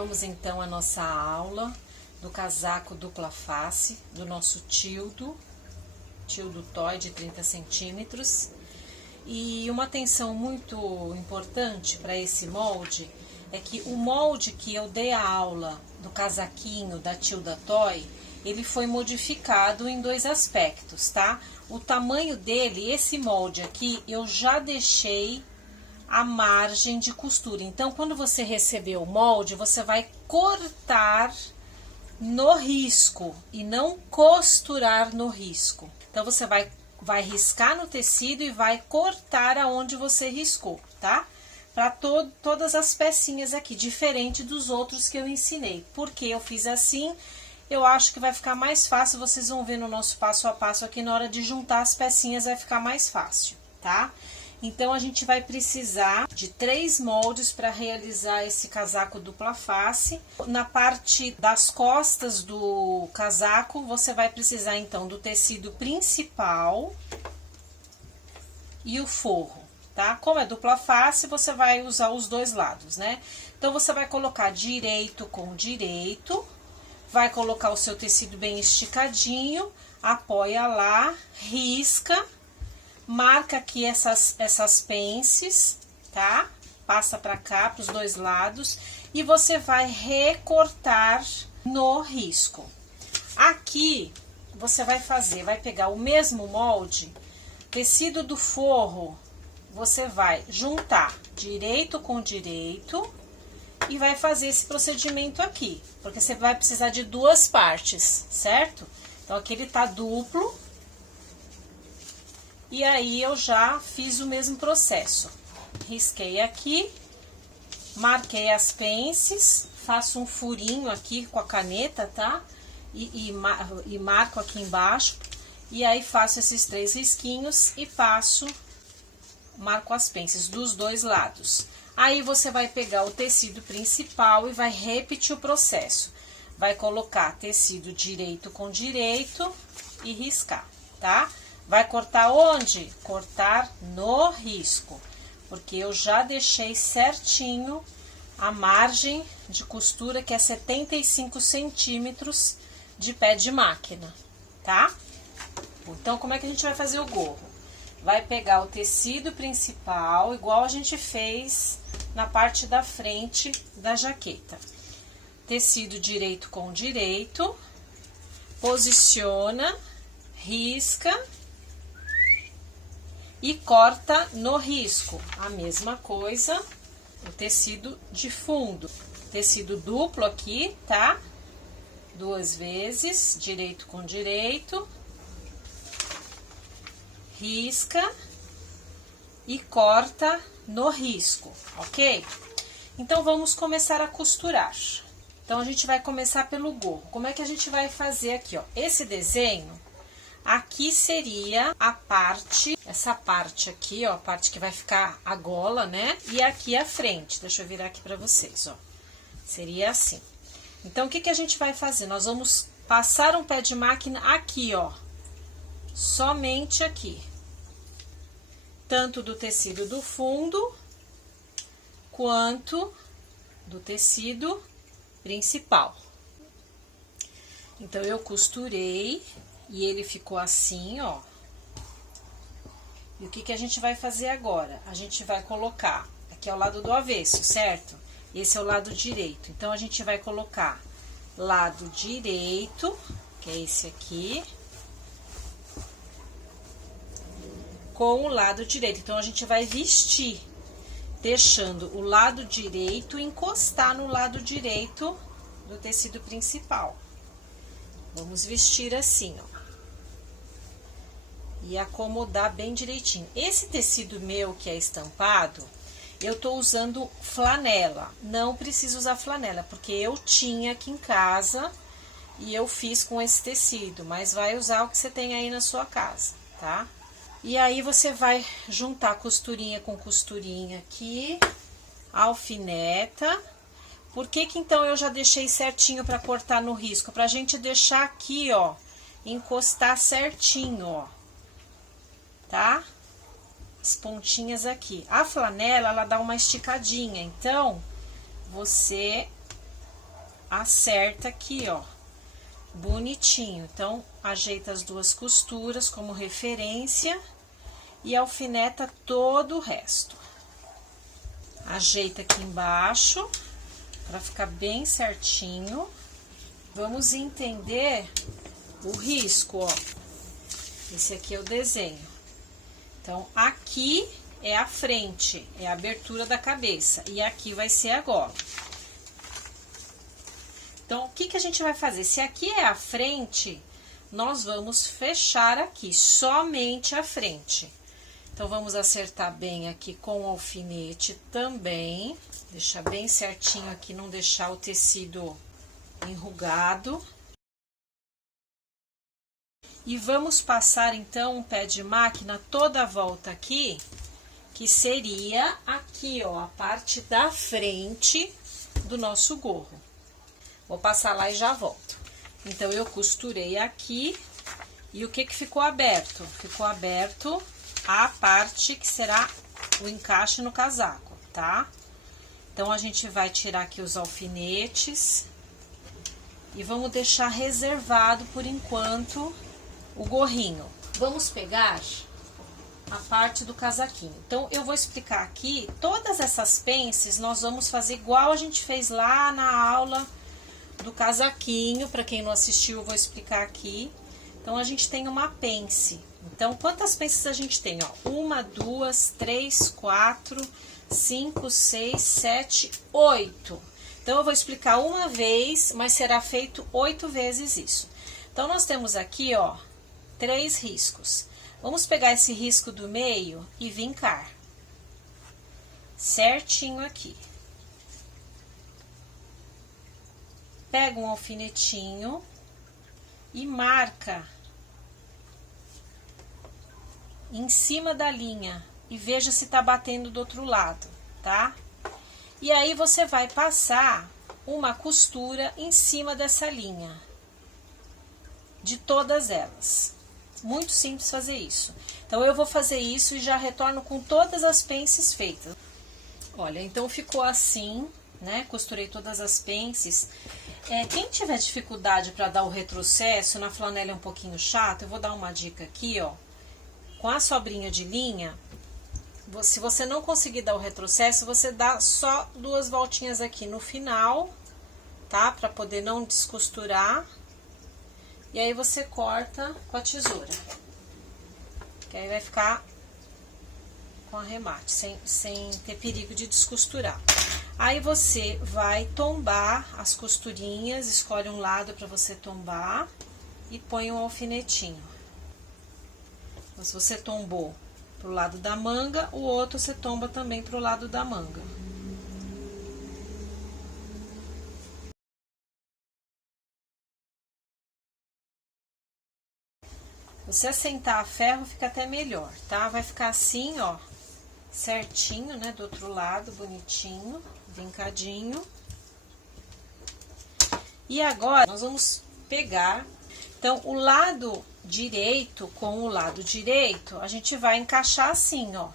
Vamos então à nossa aula do casaco dupla face, do nosso tildo toy de 30 centímetros. E uma atenção muito importante para esse molde é que o molde que eu dei a aula do casaquinho da Tilda Toy, ele foi modificado em dois aspectos, tá? O tamanho dele, esse molde aqui, eu já deixei a margem de costura. Então, quando você receber o molde, você vai cortar no risco e não costurar no risco. Então, você vai riscar no tecido e vai cortar aonde você riscou, tá? Para todas as pecinhas aqui, diferente dos outros que eu ensinei. Porque eu fiz assim, eu acho que vai ficar mais fácil, vocês vão ver no nosso passo a passo aqui, na hora de juntar as pecinhas vai ficar mais fácil, tá? Então, a gente vai precisar de 3 moldes para realizar esse casaco dupla face. Na parte das costas do casaco, você vai precisar, então, do tecido principal e o forro, tá? Como é dupla face, você vai usar os dois lados, né? Então, você vai colocar direito com direito, vai colocar o seu tecido bem esticadinho, apoia lá, risca. Marca aqui essas pences, tá? Passa pra cá, pros dois lados. E você vai recortar no risco. Aqui, você vai pegar o mesmo molde, tecido do forro, você vai juntar direito com direito e vai fazer esse procedimento aqui. Porque você vai precisar de 2 partes, certo? Então, aqui ele tá duplo. E aí, eu já fiz o mesmo processo. Risquei aqui, marquei as pences, faço um furinho aqui com a caneta, tá? E marco aqui embaixo. E aí, faço esses 3 risquinhos e marco as pences dos dois lados. Aí, você vai pegar o tecido principal e vai repetir o processo. Vai colocar tecido direito com direito e riscar, tá? Vai cortar onde? Cortar no risco, porque eu já deixei certinho a margem de costura, que é 75 centímetros de pé de máquina, tá? Então, como é que a gente vai fazer o gorro? Vai pegar o tecido principal, igual a gente fez na parte da frente da jaqueta. Tecido direito com direito, posiciona, risca e corta no risco. A mesma coisa, o tecido de fundo. Tecido duplo aqui, tá? 2 vezes, direito com direito. Risca e corta no risco, ok? Então, vamos começar a costurar. Então, a gente vai começar pelo gorro. Como é que a gente vai fazer aqui, ó? Esse desenho, aqui seria a parte, essa parte aqui, ó, a parte que vai ficar a gola, né? E aqui a frente. Deixa eu virar aqui pra vocês, ó. Seria assim. Então, o que que a gente vai fazer? Nós vamos passar um pé de máquina aqui, ó. Somente aqui. Tanto do tecido do fundo, quanto do tecido principal. Então, eu costurei. E ele ficou assim, ó. E o que que a gente vai fazer agora? A gente vai colocar, aqui é o lado do avesso, certo? Esse é o lado direito. Então, a gente vai colocar lado direito, que é esse aqui, com o lado direito. Então, a gente vai vestir, deixando o lado direito encostar no lado direito do tecido principal. Vamos vestir assim, ó. E acomodar bem direitinho. Esse tecido meu que é estampado, eu tô usando flanela. Não preciso usar flanela, porque eu tinha aqui em casa e eu fiz com esse tecido. Mas vai usar o que você tem aí na sua casa, tá? E aí, você vai juntar costurinha com costurinha aqui, alfineta. Por que que então eu já deixei certinho pra cortar no risco? Pra gente deixar aqui, ó, encostar certinho, ó. Tá? As pontinhas aqui. A flanela, ela dá uma esticadinha, então, você acerta aqui, ó, bonitinho. Então, ajeita as duas costuras como referência e alfineta todo o resto. Ajeita aqui embaixo para ficar bem certinho. Vamos entender o risco, ó. Esse aqui é o desenho. Então, aqui é a frente, é a abertura da cabeça. E aqui vai ser a gola. Então, o que que a gente vai fazer? Se aqui é a frente, nós vamos fechar aqui, somente a frente. Então, vamos acertar bem aqui com o alfinete também. Deixar bem certinho aqui, não deixar o tecido enrugado. E vamos passar, então, um pé de máquina toda a volta aqui, que seria aqui, ó, a parte da frente do nosso gorro. Vou passar lá e já volto. Então, eu costurei aqui, e o que que ficou aberto? Ficou aberto a parte que será o encaixe no casaco, tá? Então, a gente vai tirar aqui os alfinetes e vamos deixar reservado, por enquanto, o gorrinho. Vamos pegar a parte do casaquinho. Então, eu vou explicar aqui, todas essas pences nós vamos fazer igual a gente fez lá na aula do casaquinho. Para quem não assistiu, eu vou explicar aqui. Então, a gente tem uma pence. Então, quantas pences a gente tem? Ó, 1, 2, 3, 4, 5, 6, 7, 8. Então, eu vou explicar uma vez, mas será feito 8 vezes isso. Então, nós temos aqui, ó, 3 riscos. Vamos pegar esse risco do meio e vincar certinho aqui. Pega um alfinetinho e marca em cima da linha e veja se tá batendo do outro lado, tá? E aí você vai passar uma costura em cima dessa linha, de todas elas. Muito simples fazer isso. Então, eu vou fazer isso e já retorno com todas as pences feitas. Olha, então ficou assim, né? Costurei todas as pences. Quem tiver dificuldade para dar o retrocesso, na flanela é um pouquinho chato, eu vou dar uma dica aqui, ó. Com a sobrinha de linha, se você não conseguir dar o retrocesso, você dá só 2 voltinhas aqui no final, tá? Para poder não descosturar. E aí, você corta com a tesoura. Que aí vai ficar com arremate, sem ter perigo de descosturar. Aí, você vai tombar as costurinhas, escolhe um lado para você tombar e põe um alfinetinho. Então, se você tombou pro lado da manga, o outro você tomba também pro lado da manga. Se você assentar a ferro, fica até melhor, tá? Vai ficar assim, ó, certinho, né? Do outro lado, bonitinho, vincadinho. E agora, nós vamos pegar... Então, o lado direito com o lado direito, a gente vai encaixar assim, ó.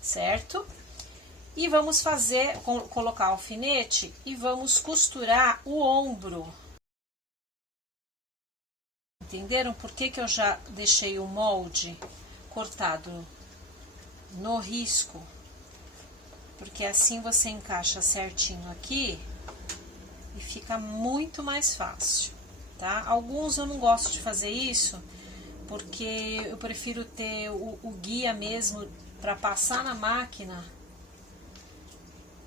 Certo? E vamos fazer, colocar o alfinete e vamos costurar o ombro. Entenderam por que que eu já deixei o molde cortado no risco? Porque assim você encaixa certinho aqui e fica muito mais fácil, tá? Alguns eu não gosto de fazer isso, porque eu prefiro ter o guia mesmo para passar na máquina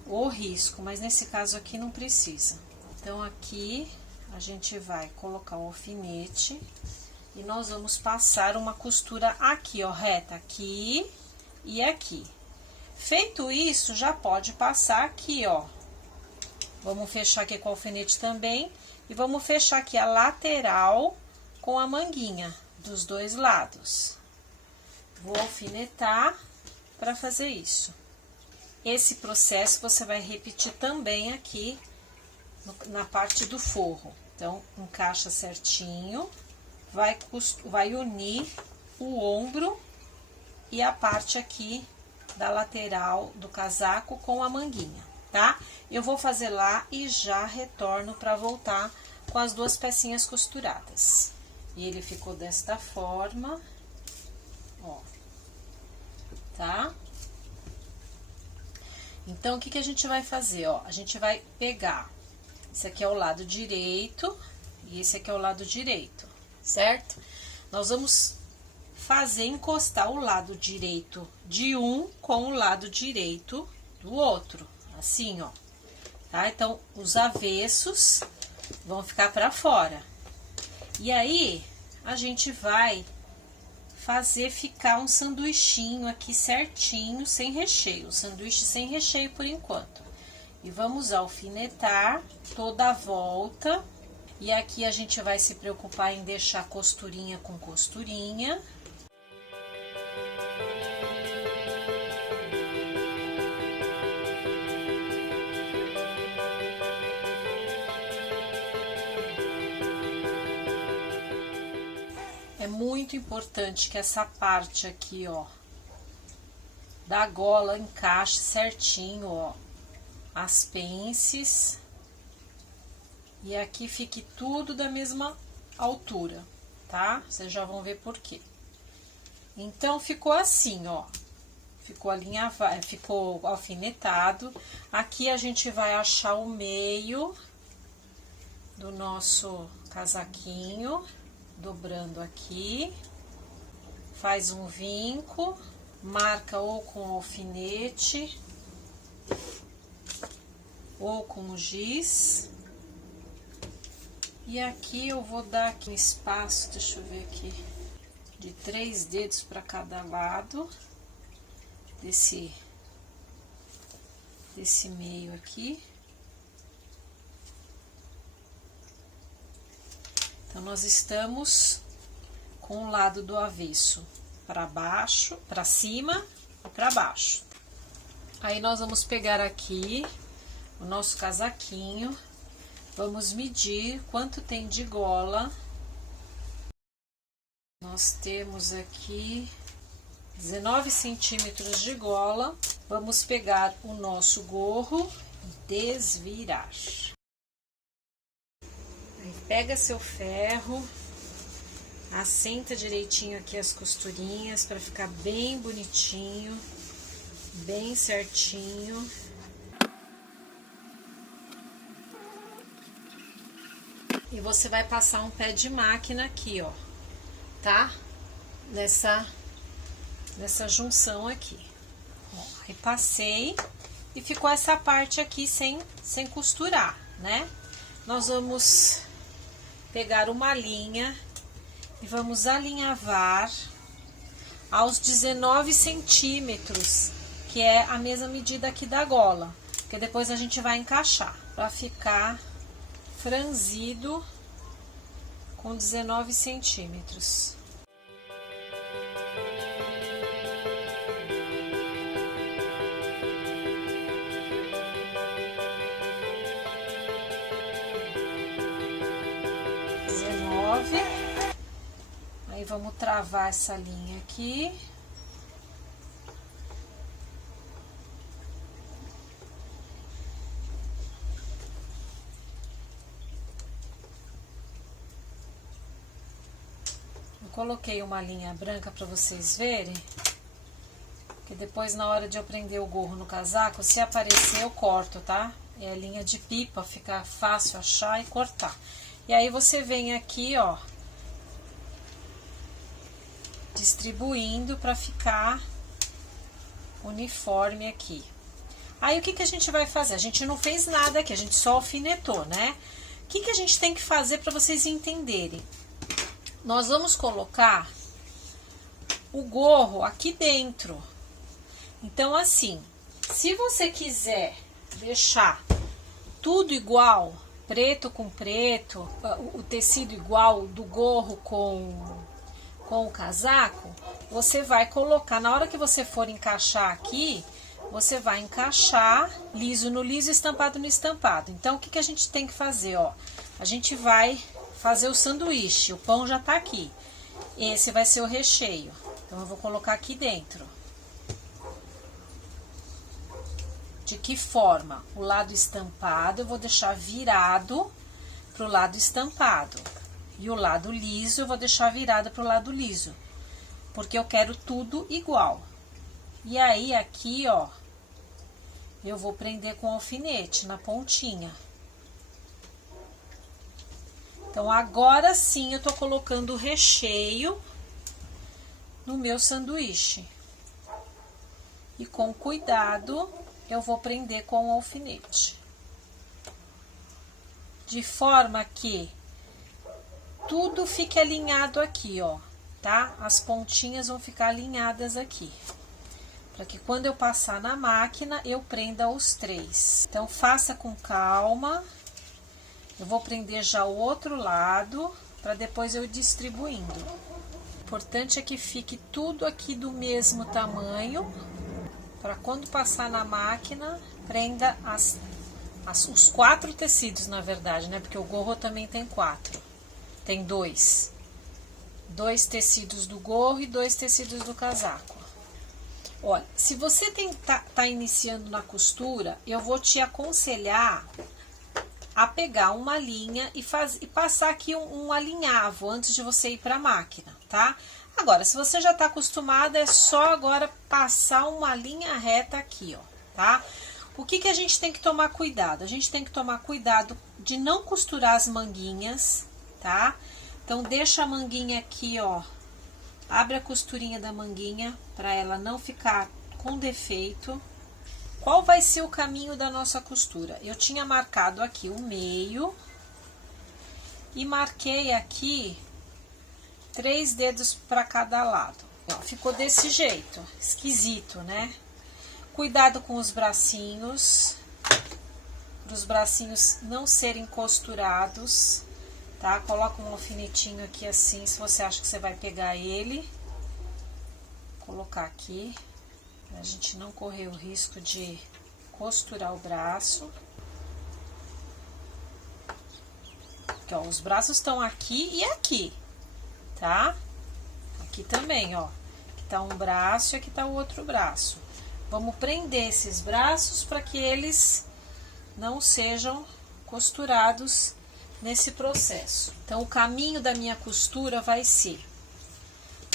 o risco, mas nesse caso aqui não precisa. Então, aqui a gente vai colocar o alfinete e nós vamos passar uma costura aqui, ó, reta, aqui e aqui. Feito isso, já pode passar aqui, ó. Vamos fechar aqui com o alfinete também e vamos fechar aqui a lateral com a manguinha dos 2 lados. Vou alfinetar para fazer isso. Esse processo você vai repetir também aqui na parte do forro. Então, encaixa certinho, vai unir o ombro e a parte aqui da lateral do casaco com a manguinha. tá? Eu vou fazer lá e já retorno para voltar com as duas pecinhas costuradas. E ele ficou desta forma, ó, tá? Então, o que que a gente vai fazer, ó? A gente vai pegar, esse aqui é o lado direito e esse aqui é o lado direito, certo? Nós vamos fazer encostar o lado direito de um com o lado direito do outro, assim, ó, tá? Então, os avessos vão ficar para fora. E aí, a gente vai fazer ficar um sanduichinho aqui certinho, sem recheio, um sanduíche sem recheio por enquanto. E vamos alfinetar toda a volta. E aqui a gente vai se preocupar em deixar costurinha com costurinha. É muito importante que essa parte aqui, ó, da gola encaixe certinho, ó, as pences. E aqui fique tudo da mesma altura, tá? Vocês já vão ver por quê. Então, ficou assim, ó. Ficou alinhavado, ficou alfinetado. Aqui a gente vai achar o meio do nosso casaquinho, dobrando aqui. Faz um vinco, marca ou com alfinete ou com giz. E aqui eu vou dar aqui um espaço, deixa eu ver aqui, de 3 dedos para cada lado desse meio aqui. Então, nós estamos com o lado do avesso para baixo, para cima e para baixo. Aí, nós vamos pegar aqui o nosso casaquinho. Vamos medir quanto tem de gola. Nós temos aqui 19 centímetros de gola. Vamos pegar o nosso gorro e desvirar. Aí pega seu ferro, assenta direitinho aqui as costurinhas para ficar bem bonitinho, bem certinho. E você vai passar um pé de máquina aqui, ó, tá? Nessa junção aqui. Ó, aí passei e ficou essa parte aqui sem costurar, né? Nós vamos pegar uma linha e vamos alinhavar aos 19 centímetros, que é a mesma medida aqui da gola, porque depois a gente vai encaixar, para ficar franzido com 19 centímetros. Aí vamos travar essa linha aqui. Eu coloquei uma linha branca para vocês verem, que depois na hora de eu prender o gorro no casaco, se aparecer eu corto, tá? É a linha de pipa, fica fácil achar e cortar. E aí você vem aqui, ó, distribuindo para ficar uniforme aqui. Aí o que que a gente vai fazer? A gente não fez nada aqui, a gente só alfinetou, né? O que que a gente tem que fazer para vocês entenderem? Nós vamos colocar o gorro aqui dentro. Então, assim, se você quiser deixar tudo igual, preto com preto, o tecido igual do gorro com o casaco, você vai colocar, na hora que você for encaixar aqui, você vai encaixar liso no liso, estampado no estampado. Então, o que que a gente tem que fazer, ó? A gente vai fazer o sanduíche, o pão já tá aqui. Esse vai ser o recheio. Então, eu vou colocar aqui dentro. De que forma? O lado estampado eu vou deixar virado pro lado estampado. E o lado liso eu vou deixar virado pro lado liso. Porque eu quero tudo igual. E aí, aqui, ó, eu vou prender com alfinete na pontinha. Então, agora sim eu tô colocando o recheio no meu sanduíche. E com cuidado, eu vou prender com o alfinete. De forma que tudo fique alinhado aqui, ó, tá? As pontinhas vão ficar alinhadas aqui. Para que quando eu passar na máquina, eu prenda os 3. Então, faça com calma. Eu vou prender já o outro lado, para depois eu distribuindo. O importante é que fique tudo aqui do mesmo tamanho, para quando passar na máquina, prenda os 4 tecidos, na verdade, né? Porque o gorro também tem 4. Tem 2. 2 tecidos do gorro e 2 tecidos do casaco. Olha, se você tá iniciando na costura, eu vou te aconselhar a pegar uma linha e passar aqui um alinhavo antes de você ir para a máquina, tá? Agora, se você já tá acostumada, é só agora passar uma linha reta aqui, ó, tá? O que que a gente tem que tomar cuidado? A gente tem que tomar cuidado de não costurar as manguinhas, tá? Então, deixa a manguinha aqui, ó. Abre a costurinha da manguinha para ela não ficar com defeito. Qual vai ser o caminho da nossa costura? Eu tinha marcado aqui o meio e marquei aqui 3 dedos para cada lado. Ó, ficou desse jeito, esquisito, né? Cuidado com os bracinhos, para os bracinhos não serem costurados. Tá? Coloca um alfinetinho aqui assim, se você acha que você vai pegar ele. Vou colocar aqui, pra gente não correr o risco de costurar o braço. Aqui, ó, os braços estão aqui e aqui, tá? Aqui também, ó. Aqui tá um braço e aqui tá o outro braço. Vamos prender esses braços para que eles não sejam costurados nesse processo. Então, o caminho da minha costura vai ser...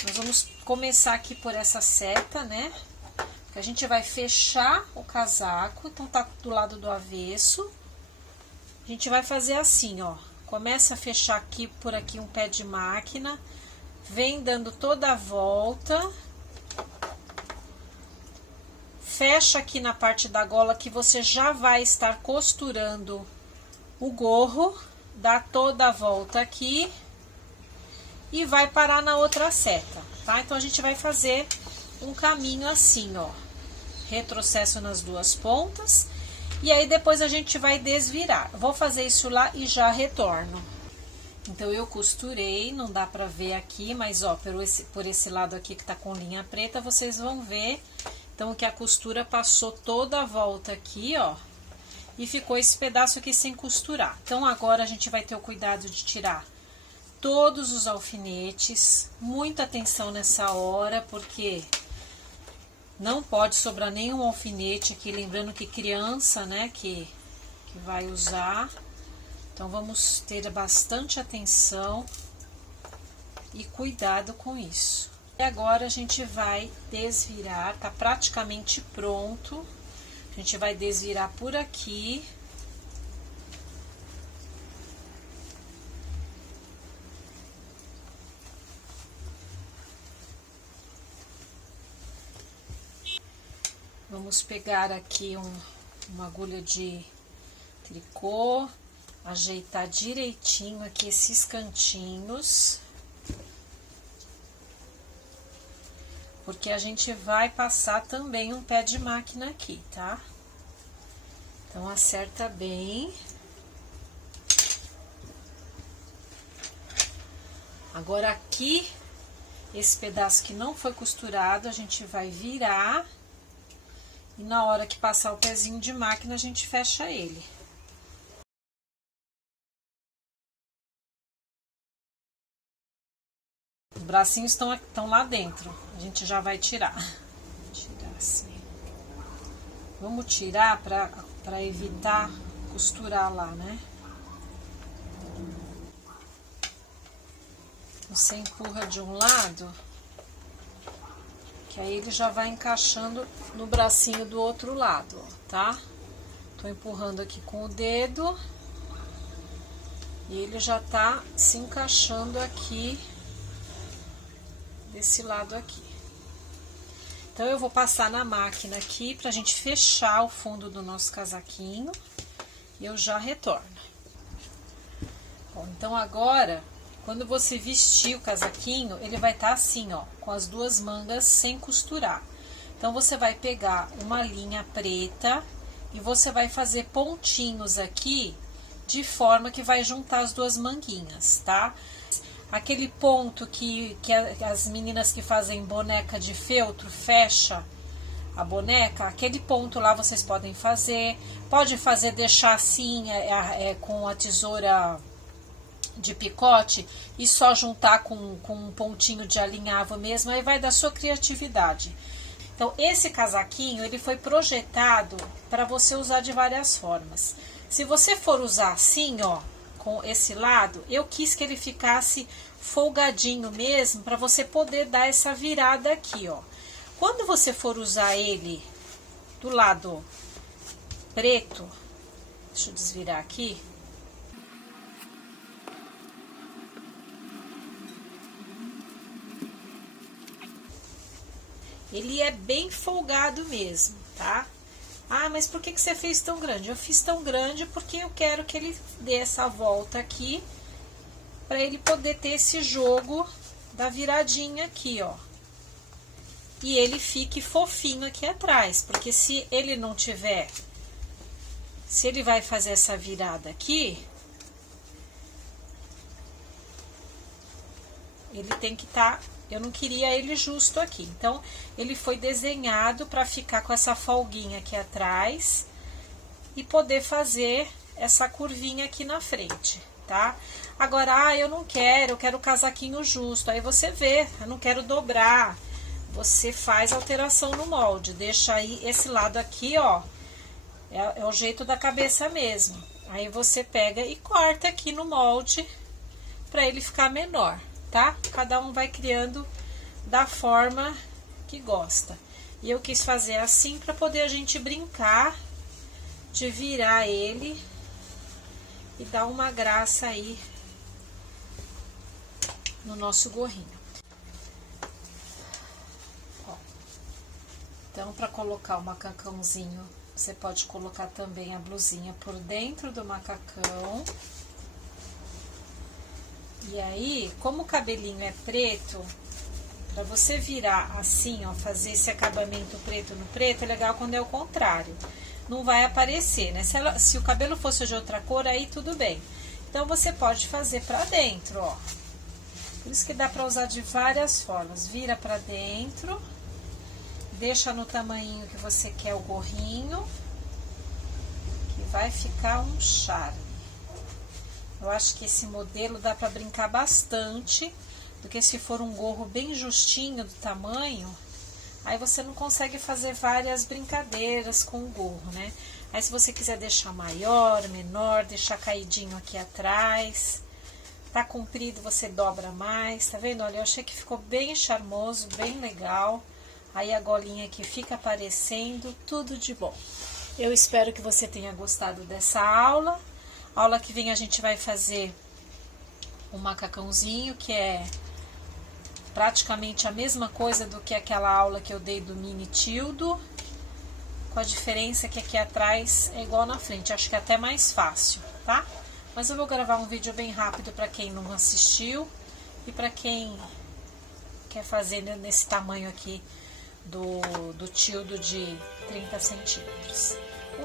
Nós vamos começar aqui por essa seta, né? Que a gente vai fechar o casaco, então tá do lado do avesso. A gente vai fazer assim, ó. Começa a fechar aqui, por aqui, um pé de máquina. Vem dando toda a volta. Fecha aqui na parte da gola que você já vai estar costurando o gorro. Dá toda a volta aqui e vai parar na outra seta, tá? Então, a gente vai fazer um caminho assim, ó. Retrocesso nas 2 pontas e aí depois a gente vai desvirar. Vou fazer isso lá e já retorno. Então, eu costurei, não dá pra ver aqui, mas ó, por esse lado aqui que tá com linha preta, vocês vão ver. Então, que a costura passou toda a volta aqui, ó. E ficou esse pedaço aqui sem costurar. Então, agora a gente vai ter o cuidado de tirar todos os alfinetes. Muita atenção nessa hora, porque não pode sobrar nenhum alfinete aqui. Lembrando que criança, né, que vai usar. Então, vamos ter bastante atenção e cuidado com isso. E agora a gente vai desvirar, tá praticamente pronto. A gente vai desvirar por aqui. Vamos pegar aqui uma agulha de tricô, ajeitar direitinho aqui esses cantinhos. Porque a gente vai passar também um pé de máquina aqui, tá? Então, acerta bem. Agora, aqui, esse pedaço que não foi costurado, a gente vai virar. E na hora que passar o pezinho de máquina, a gente fecha ele. Os bracinhos estão lá dentro. A gente já vai tirar. Tirar assim. Vamos tirar para evitar costurar lá, né? Você empurra de um lado, que aí ele já vai encaixando no bracinho do outro lado, ó, tá? Tô empurrando aqui com o dedo e ele já tá se encaixando aqui desse lado aqui. Então eu vou passar na máquina aqui pra gente fechar o fundo do nosso casaquinho e eu já retorno. Bom, então agora, quando você vestir o casaquinho, ele vai estar assim, ó, com as duas mangas sem costurar. Então você vai pegar uma linha preta e você vai fazer pontinhos aqui de forma que vai juntar as duas manguinhas, tá? Aquele ponto que as meninas que fazem boneca de feltro fecha a boneca, aquele ponto lá vocês podem fazer. Pode fazer, deixar assim, com a tesoura de picote e só juntar com um pontinho de alinhavo mesmo, aí vai da sua criatividade. Então, esse casaquinho, ele foi projetado para você usar de várias formas. Se você for usar assim, ó, com esse lado, eu quis que ele ficasse folgadinho mesmo, para você poder dar essa virada aqui, ó. Quando você for usar ele do lado preto, deixa eu desvirar aqui. Ele é bem folgado mesmo, tá? Ah, mas por que você fez tão grande? Eu fiz tão grande porque eu quero que ele dê essa volta aqui, para ele poder ter esse jogo da viradinha aqui, ó. E ele fique fofinho aqui atrás, porque se ele não tiver, se ele vai fazer essa virada aqui, ele tem que estar... Eu não queria ele justo aqui, então ele foi desenhado para ficar com essa folguinha aqui atrás e poder fazer essa curvinha aqui na frente, tá? Agora, eu não quero, eu quero o casaquinho justo, aí você vê, eu não quero dobrar, você faz alteração no molde, deixa aí esse lado aqui, ó, é o jeito da cabeça mesmo, aí você pega e corta aqui no molde para ele ficar menor. Tá? Cada um vai criando da forma que gosta. E eu quis fazer assim para poder a gente brincar de virar ele e dar uma graça aí no nosso gorrinho. Ó, então, para colocar o macacãozinho, você pode colocar também a blusinha por dentro do macacão. E aí, como o cabelinho é preto, para você virar assim, ó, fazer esse acabamento preto no preto, é legal quando é o contrário. Não vai aparecer, né? Se o cabelo fosse de outra cor, aí tudo bem. Então, você pode fazer pra dentro, ó. Por isso que dá pra usar de várias formas. Vira pra dentro, deixa no tamanhinho que você quer o gorrinho, que vai ficar um charme. Eu acho que esse modelo dá para brincar bastante, porque se for um gorro bem justinho do tamanho, aí você não consegue fazer várias brincadeiras com o gorro, né? Aí se você quiser deixar maior, menor, deixar caidinho aqui atrás, tá comprido, você dobra mais, tá vendo? Olha, eu achei que ficou bem charmoso, bem legal. Aí a golinha aqui fica aparecendo, tudo de bom. Eu espero que você tenha gostado dessa aula. A aula que vem a gente vai fazer um macacãozinho, que é praticamente a mesma coisa do que aquela aula que eu dei do mini tildo, com a diferença que aqui atrás é igual na frente, acho que é até mais fácil, tá? Mas eu vou gravar um vídeo bem rápido para quem não assistiu e para quem quer fazer nesse tamanho aqui do tildo de 30 centímetros.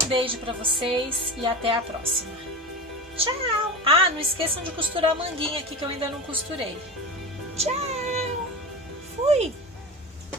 Um beijo para vocês e até a próxima. Tchau! Ah, não esqueçam de costurar a manguinha aqui que eu ainda não costurei. Tchau! Fui!